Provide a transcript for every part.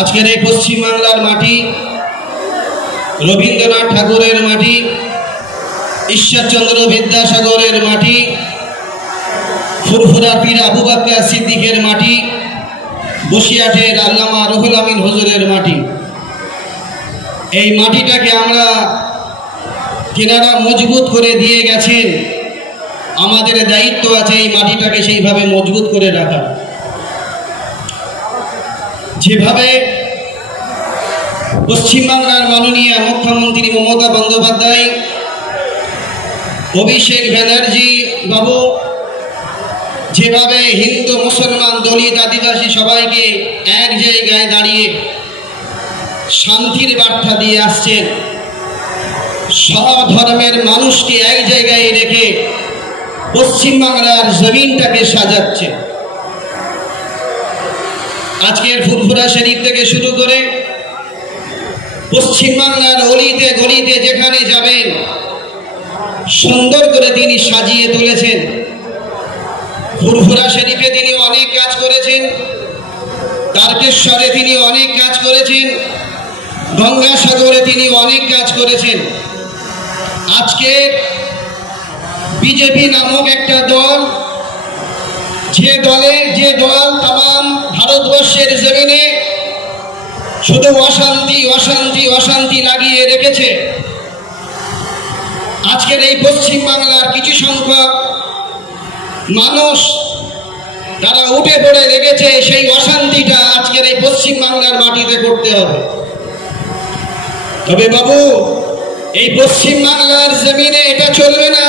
আজকের এই পশ্চিম বাংলার মাটি রবীন্দ্রনাথ ঠাকুরের মাটি, ঈশ্বরচন্দ্র বিদ্যাসাগরের মাটি, ফুরফুরা পীর আবু বকর সিদ্দিকের মাটি, বসিরহাটের আল্লামা রুহুল আমিন হুজুরের মাটি। এই মাটিটাকে আমরা কিনারা মজবুত করে দিয়ে গেছেন, আমাদের দায়িত্ব আছে এই মাটিটাকে সেইভাবে মজবুত করে রাখা। যেভাবে পশ্চিমবাংলার মাননীয় মুখ্যমন্ত্রী মমতা বন্দ্যোপাধ্যায়, অভিষেক ব্যানার্জি বাবু যেভাবে হিন্দু মুসলমান দলিত আদিবাসী সবাইকে এক জায়গায় দাঁড়িয়ে শান্তির বার্তা দিয়ে আসছেন, সব ধর্মের মানুষকে এক জায়গায় রেখে পশ্চিমবাংলার জমিনটাকে সাজাচ্ছে। আজকের ফুরফুরা শরীফ থেকে শুরু করে পশ্চিমবাংলার অলিতে গলিতে যেখানে যাবেন সুন্দর করে তিনি সাজিয়ে তুলেছেন। ফুরফুরা শরীফে তিনি অনেক কাজ করেছেন, তারকেশ্বরে তিনি অনেক কাজ করেছেন, গঙ্গাসাগরে তিনি অনেক কাজ করেছেন। আজকে বিজেপি নামক একটা দল, যে দল তাম ভারতবর্ষের জমিনে শুধু অশান্তি অশান্তি অশান্তি লাগিয়ে রেখেছে, আজকের এই পশ্চিম বাংলার কিছু সংখ্যক মানুষ তারা উঠে পড়ে লেগেছে সেই অশান্তিটা আজকের এই পশ্চিম বাংলার মাটিতে করতে হবে। তবে বাবু, এই পশ্চিম বাংলার জমিনে এটা চলবে না।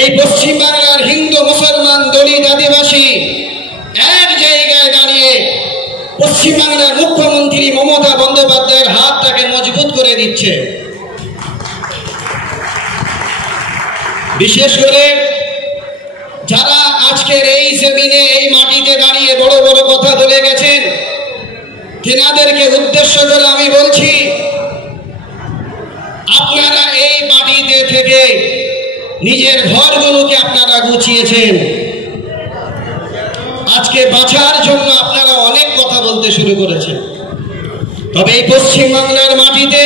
এই পশ্চিম বাংলার হিন্দু মুসলমান দলিত আদিবাসী এক জায়গায় দাঁড়িয়ে পশ্চিম বাংলার মুখ্যমন্ত্রী মমতা বন্দ্যোপাধ্যায়ের হাতটাকে মজবুত করে দিচ্ছে। বিশেষ করে যারা আজকের এই জমিনে এই মাটিতে দাঁড়িয়ে বড় বড় কথা বলে গেছেন, তেনাদেরকে উদ্দেশ্য করে আমি বলছি, আপনারা এই মাটিতে থেকে নিজের ঘরগুলোকে আপনারা গুছিয়েছেন। আজকে বাঁচার জন্য আপনারা অনেক কথা বলতে শুরু করেছেন, তবে এই পশ্চিম বাংলার মাটিতে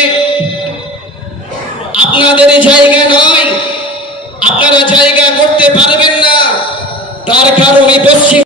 আপনাদের জায়গা নয়, আপনারা জায়গা করতে পারবেন না। তার কারণ এই পশ্চিম